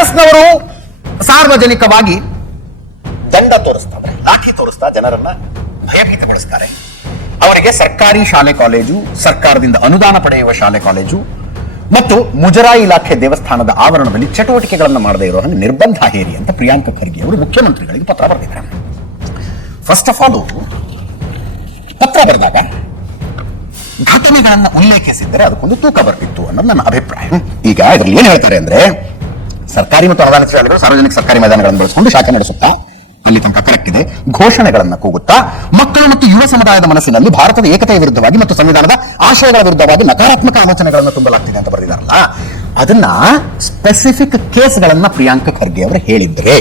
S ನವರು ಸಾರ್ವಜನಿಕವಾಗಿ ದಂಡ ತೋರಿಸ್ತಾರೆ, ಲಾಠಿ ತೋರಿಸ್ತಾ ಜನರನ್ನ ಭಯಭೀತಗೊಳಿಸ್ತಾರೆ. ಅವರಿಗೆ ಸರ್ಕಾರಿ ಶಾಲೆ ಕಾಲೇಜು, ಸರ್ಕಾರದಿಂದ ಅನುದಾನ ಪಡೆಯುವ ಶಾಲೆ ಕಾಲೇಜು ಮತ್ತು ಮುಜರಾಯಿ ಇಲಾಖೆ ದೇವಸ್ಥಾನದ ಆವರಣದಲ್ಲಿ ಚಟುವಟಿಕೆಗಳನ್ನು ಮಾಡದೇ ಇರೋ ಹಾಗೆ ನಿರ್ಬಂಧ ಹೇರಿ ಅಂತ ಪ್ರಿಯಾಂಕ ಖರ್ಗೆ ಅವರು ಮುಖ್ಯಮಂತ್ರಿಗಳಿಗೆ ಪತ್ರ ಬರೆದಿದ್ದಾರೆ. ಫಸ್ಟ್ ಆಫ್ ಆಲ್ ಪತ್ರ ಬರೆದಾಗ ಘಟನೆಗಳನ್ನು ಉಲ್ಲೇಖಿಸಿದ್ದರೆ ಅದಕ್ಕೊಂದು ತೂಕ ಬರ್ತಿತ್ತು ಅನ್ನೋದು ನನ್ನ ಅಭಿಪ್ರಾಯ. ಈಗ ಇದರಲ್ಲಿ ಏನ್ ಹೇಳ್ತಾರೆ ಅಂದ್ರೆ, ಸರ್ಕಾರಿ ಮತ್ತು ಅನುದಾನಿತ ಶಾಲೆಗಳು ಸಾರ್ವಜನಿಕ ಸರ್ಕಾರಿ ಮೈದಾನಗಳನ್ನು ಬಳಸಿಕೊಂಡು ಶಾಖೆ ನಡೆಸುತ್ತಾ, ಅಲ್ಲಿ ತನಕ ಕರೆಕ್ಟ್ ಇದೆ, ಘೋಷಣೆಗಳನ್ನು ಕೂಗುತ್ತಾ ಮಕ್ಕಳು ಮತ್ತು ಯುವ ಸಮುದಾಯದ ಮನಸ್ಸಿನಲ್ಲಿ ಭಾರತದ ಏಕತೆಯ ವಿರುದ್ಧವಾಗಿ ಮತ್ತು ಸಂವಿಧಾನದ ಆಶಯಗಳ ವಿರುದ್ಧವಾಗಿ ನಕಾರಾತ್ಮಕ ಆಲೋಚನೆಗಳನ್ನು ತುಂಬಲಾಗ್ತಿದೆ ಅಂತ ಬರೆದಿದ್ದಾರಲ್ಲ, ಅದನ್ನ ಸ್ಪೆಸಿಫಿಕ್ ಕೇಸ್ಗಳನ್ನ ಪ್ರಿಯಾಂಕ ಖರ್ಗೆ ಅವರು ಹೇಳಿದ್ರೆ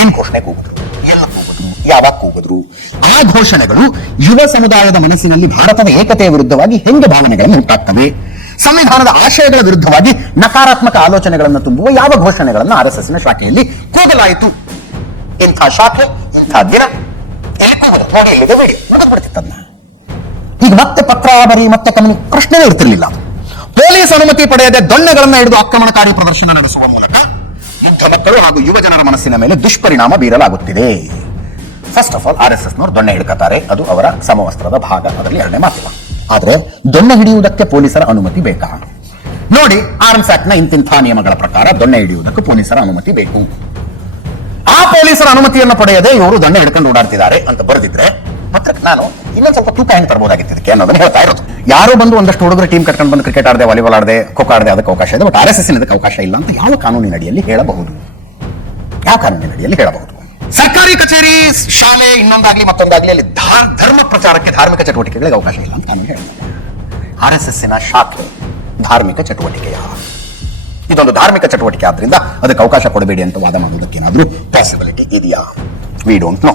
ಏನ್ ಘೋಷಣೆ ಕೂಗಿದ್ರು, ಎಲ್ಲ ಕೂಗಿದ್ರು, ಯಾವಾಗ ಕೂಗಿದ್ರು, ಆ ಘೋಷಣೆಗಳು ಯುವ ಸಮುದಾಯದ ಮನಸ್ಸಿನಲ್ಲಿ ಭಾರತದ ಏಕತೆಯ ವಿರುದ್ಧವಾಗಿ ಹೆಂಗೆ ಭಾವನೆಗಳನ್ನು ಉಂಟಾಗ್ತವೆ, ಸಂವಿಧಾನದ ಆಶಯಗಳ ವಿರುದ್ಧವಾಗಿ ನಕಾರಾತ್ಮಕ ಆಲೋಚನೆಗಳನ್ನು ತುಂಬುವ ಯಾವ ಘೋಷಣೆಗಳನ್ನು RSS ಶಾಖೆಯಲ್ಲಿ ಕೂಗಲಾಯಿತು, ಇಂಥ ಶಾಖೆ, ಇಂಥ ದಿನ ನೋಡಿ ಇಲ್ಲಿದೆ ವಿಡಿಯೋ ಮುಗಿದ್ಬಿಡ್ತಿತ್ತನ್ನ. ಈಗ ಮತ್ತೆ ಪತ್ರ ಬರಿ ಮತ್ತೆ ಪ್ರಶ್ನೆ ಇರ್ತಿರ್ಲಿಲ್ಲ. ಪೊಲೀಸ್ ಅನುಮತಿ ಪಡೆಯದೆ ದೊಣ್ಣೆಗಳನ್ನು ಹಿಡಿದು ಆಕ್ರಮಣಕಾರಿ ಪ್ರದರ್ಶನ ನಡೆಸುವ ಮೂಲಕ ಯುದ್ಧ ಮಕ್ಕಳು ಹಾಗೂ ಯುವ ಜನರ ಮನಸ್ಸಿನ ಮೇಲೆ ದುಷ್ಪರಿಣಾಮ ಬೀರಲಾಗುತ್ತಿದೆ. ಫಸ್ಟ್ ಆಫ್ ಆಲ್ RSS ನವರು ದೊಣ್ಣೆ ಹಿಡ್ಕತಾರೆ, ಅದು ಅವರ ಸಮವಸ್ತ್ರದ ಭಾಗ, ಅದರಲ್ಲಿ ಎರಡನೇ ಮಾತಿಲ್ಲ. ಆದ್ರೆ ದೊಣ್ಣೆ ಹಿಡಿಯುವುದಕ್ಕೆ ಪೊಲೀಸರ ಅನುಮತಿ ಬೇಕಾ? ನೋಡಿ, ಆರ್ಮ್ಸ್ ಆಕ್ಟ್ ನ ಇಂತಿಂಥ ನಿಯಮಗಳ ಪ್ರಕಾರ ದೊಣ್ಣೆ ಹಿಡಿಯುವುದಕ್ಕೆ ಪೊಲೀಸರ ಅನುಮತಿ ಬೇಕು. ಆ ಪೊಲೀಸರ ಅನುಮತಿಯನ್ನು ಪಡೆಯದೆ ಇವರು ದೊಣ್ಣೆ ಹಿಡ್ಕೊಂಡು ಓಡಾಡ್ತಿದ್ದಾರೆ ಅಂತ ಬರೆದಿದ್ರೆ ಪತ್ರಕ್ಕೆ ನಾನು ಇನ್ನೊಂದು ಸ್ವಲ್ಪ ತೂಕ ಹೆಂಗ್ ತರಬಹುದಾಗಿತ್ತು ಇದಕ್ಕೆ ಅನ್ನೋದನ್ನ ಹೇಳ್ತಾ ಇರೋದು. ಯಾರೋ ಬಂದು ಒಂದಷ್ಟು ಹುಡುಗರು ಟೀಮ್ ಕಟ್ಕೊಂಡು ಬಂದು ಕ್ರಿಕೆಟ್ ಆಡದೆ, ವಾಲಿಬಾಲ್ ಆಡದೆ, ಖೋಖೋ ಆಡದೆ ಅದಕ್ಕೆ ಅವಕಾಶ ಇದೆ, ಬಟ್ RSS ಇದಕ್ಕೆ ಅವಕಾಶ ಇಲ್ಲ ಅಂತ ಯಾವ ಕಾನೂನಿನ ಅಡಿಯಲ್ಲಿ ಹೇಳಬಹುದು? ಯಾವ ಕಾನೂನಿನ ಅಡಿಯಲ್ಲಿ ಹೇಳಬಹುದು? ಸರ್ಕಾರಿ ಕಚೇರಿ, ಶಾಲೆ, ಇನ್ನೊಂದಾಗ್ಲಿ ಮತ್ತೊಂದಾಗ್ಲಿ ಅಲ್ಲಿ ಧರ್ಮ ಪ್ರಚಾರಕ್ಕೆ, ಧಾರ್ಮಿಕ ಚಟುವಟಿಕೆಗಳಿಗೆ ಅವಕಾಶ ಇಲ್ಲ ಅಂತ ಕಾನೂನು ಹೇಳ್ತಾರೆ. RSS ಶಾಖೆ ಧಾರ್ಮಿಕ ಚಟುವಟಿಕೆಯ, ಇದೊಂದು ಧಾರ್ಮಿಕ ಚಟುವಟಿಕೆ ಆದ್ರಿಂದ ಅದಕ್ಕೆ ಅವಕಾಶ ಕೊಡಬೇಡಿ ಅಂತ ವಾದ ಮಾಡುವುದಕ್ಕೆ ಏನಾದ್ರೂ ಪಾಸಿಬಿಲಿಟಿ ಇದೆಯಾ? We don't know.